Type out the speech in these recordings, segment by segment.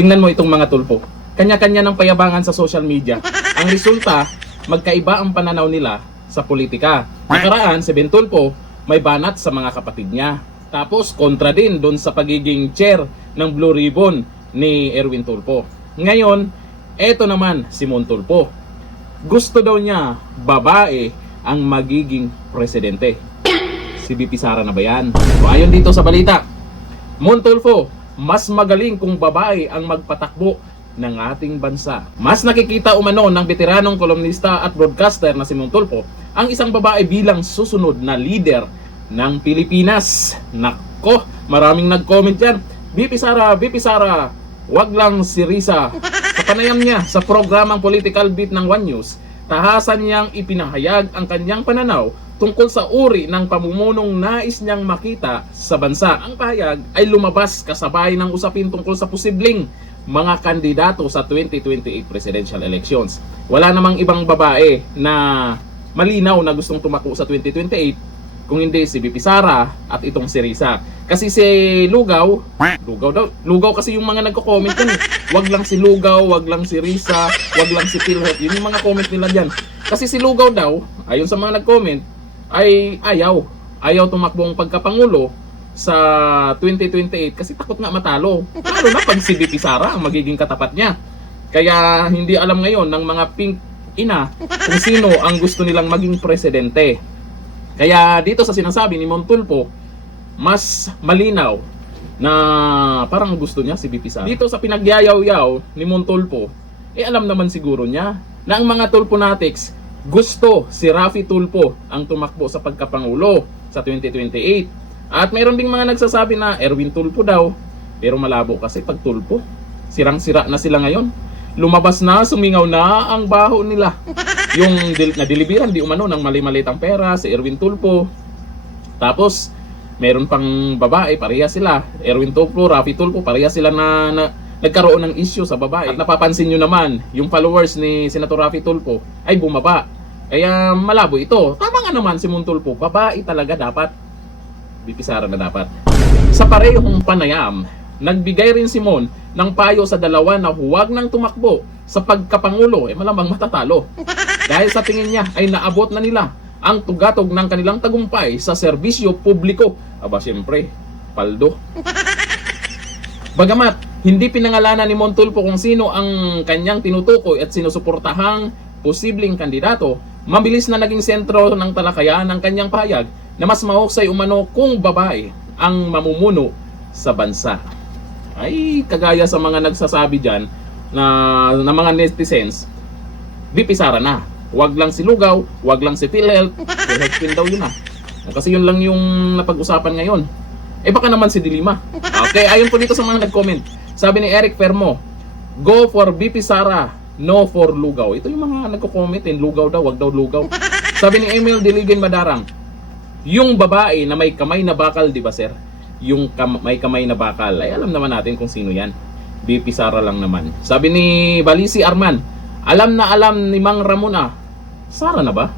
Tingnan mo itong mga tulpo. Kanya-kanya ng payabangan sa social media. Ang resulta, magkaiba ang pananaw nila sa politika. Nakaraan, si Ben Tulfo may banat sa mga kapatid niya. Tapos kontra din doon sa pagiging chair ng Blue Ribbon ni Erwin Tulfo. Ngayon, eto naman si Mon Tulfo. Gusto daw niya babae ang magiging presidente. Si VP Sara na ba yan? So ayon dito sa balita, Mon Tulfo, mas magaling kung babae ang magpatakbo ng ating bansa. Mas nakikita umano ng veteranong kolumnista at broadcaster na si Mon Tulfo ang isang babae bilang susunod na leader ng Pilipinas. Nako, maraming nag-comment yan. VP Sara, wag lang si Risa. Sa panayam niya sa programang Political Beat ng One News, tahasan niyang ipinahayag ang kanyang pananaw tungkol sa uri ng pamumunong nais niyang makita sa bansa. Ang pahayag ay lumabas kasabay ng usapin tungkol sa posibleng mga kandidato sa 2028 presidential elections. Wala namang ibang babae na malinaw na gustong tumakbo sa 2028 kung hindi si VP Sara at itong si Risa. Kasi si Lugaw kasi yung mga nagko-comment yan. Wag lang si Lugaw, wag lang si Risa, wag lang si Philhealth. Yun yung mga comment nila dyan. Kasi si Lugaw daw, ayon sa mga nag-comment, ay ayaw tumakbong pagkapangulo sa 2028 kasi takot nga matalo. Lalo na pag si VP Sara ang magiging katapat niya. Kaya hindi alam ngayon ng mga pink ina kung sino ang gusto nilang maging presidente. Kaya dito sa sinasabi ni Mon Tulfo, mas malinaw na parang gusto niya si VP Sara. Dito sa pinagyayaw-yaw ni Mon Tulfo, alam naman siguro niya na ang mga Tulfonatics gusto si Raffy Tulfo ang tumakbo sa pagkapangulo sa 2028. At mayroon ding mga nagsasabi na Erwin Tulfo daw. Pero malabo kasi pag Tulfo, sirang-sira na sila ngayon. Lumabas na, sumingaw na ang baho nila. Yung nadilibiran di umano ng mali-malitang pera si Erwin Tulfo. Tapos meron pang babae, pareha sila. Erwin Tulfo, Raffy Tulfo, pareha sila na nagkaroon ng issue sa babae. At napapansin nyo naman, yung followers ni Senator Raffy Tulfo ay bumaba. Kaya malabo ito. Tama nga naman si Mon Tulfo, babae talaga dapat. VP Sara na dapat. Sa parehong panayam, nagbigay rin si Mon ng payo sa dalawa na huwag nang tumakbo sa pagkapangulo. Malamang matatalo. Dahil sa tingin niya ay naabot na nila ang tugatog ng kanilang tagumpay sa serbisyo publiko. Aba siyempre, paldo. Bagamat hindi pinangalanan ni Mon Tulfo kung sino ang kanyang tinutukoy at sinusuportahang posibleng kandidato, mabilis na naging sentro ng talakayan ng kanyang pahayag na mas mahusay umano kung babae ang mamumuno sa bansa. Ay, kagaya sa mga nagsasabi dyan na mga netizens, VP Sara na. Wag lang si Lugaw, wag lang si Philhealth. Philhealth pin daw yun Kasi yun lang yung napag-usapan ngayon. Baka naman si Dilima. Okay, ayon po dito sa mga nag-comment. Sabi ni Eric Fermo, go for VP Sara, no for Lugaw. Ito yung mga nagko-comment, Lugaw daw, wag daw Lugaw. Sabi ni Emil Diligin Madarang, yung babae na may kamay na bakal, di ba sir? Yung may kamay na bakal, ay alam naman natin kung sino yan. VP Sara lang naman. Sabi ni Balisi Arman, alam na alam ni Mang Ramon Sara na ba?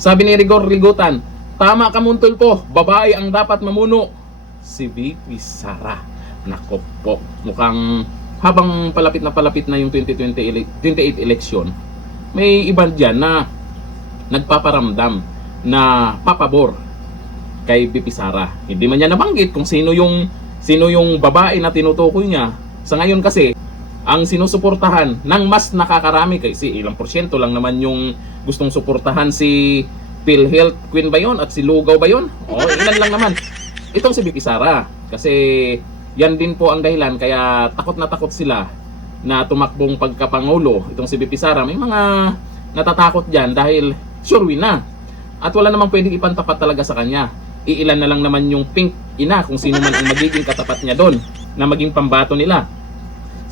Sabi ni Rigor Rigutan, tama ka Mon Tulfo, babae ang dapat mamuno. Si VP Sara. Nako po, mukhang habang palapit na yung 2028 election, may iba dyan na nagpaparamdam na papabor kay VP Sara. Hindi man niya nabanggit kung sino yung babae na tinutukoy niya. Sa ngayon kasi, ang sinusuportahan ng mas nakakarami kasi ilang porsyento lang naman yung gustong suportahan si Philhealth Queen ba yun? At si Lugaw ba yun? Ilan lang naman. Itong si VP Sara. Kasi yan din po ang dahilan kaya takot na takot sila na tumakbong pagkapangulo. Itong si VP Sara, may mga natatakot dyan dahil sure win na. At wala namang pwedeng ipantapat talaga sa kanya. Iilan na lang naman yung pink ina kung sino man ang magiging katapat niya doon na maging pambato nila.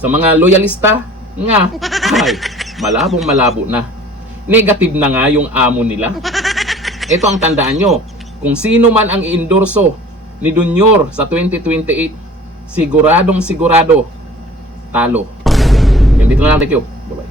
Sa mga loyalista nga, ay, malabo na. Negative na nga yung amo nila. Ito ang tandaan nyo. Kung sino man ang i-endorso ni Junior sa 2028, siguradong sigurado, talo. Yan dito na lang, thank you. Bye-bye.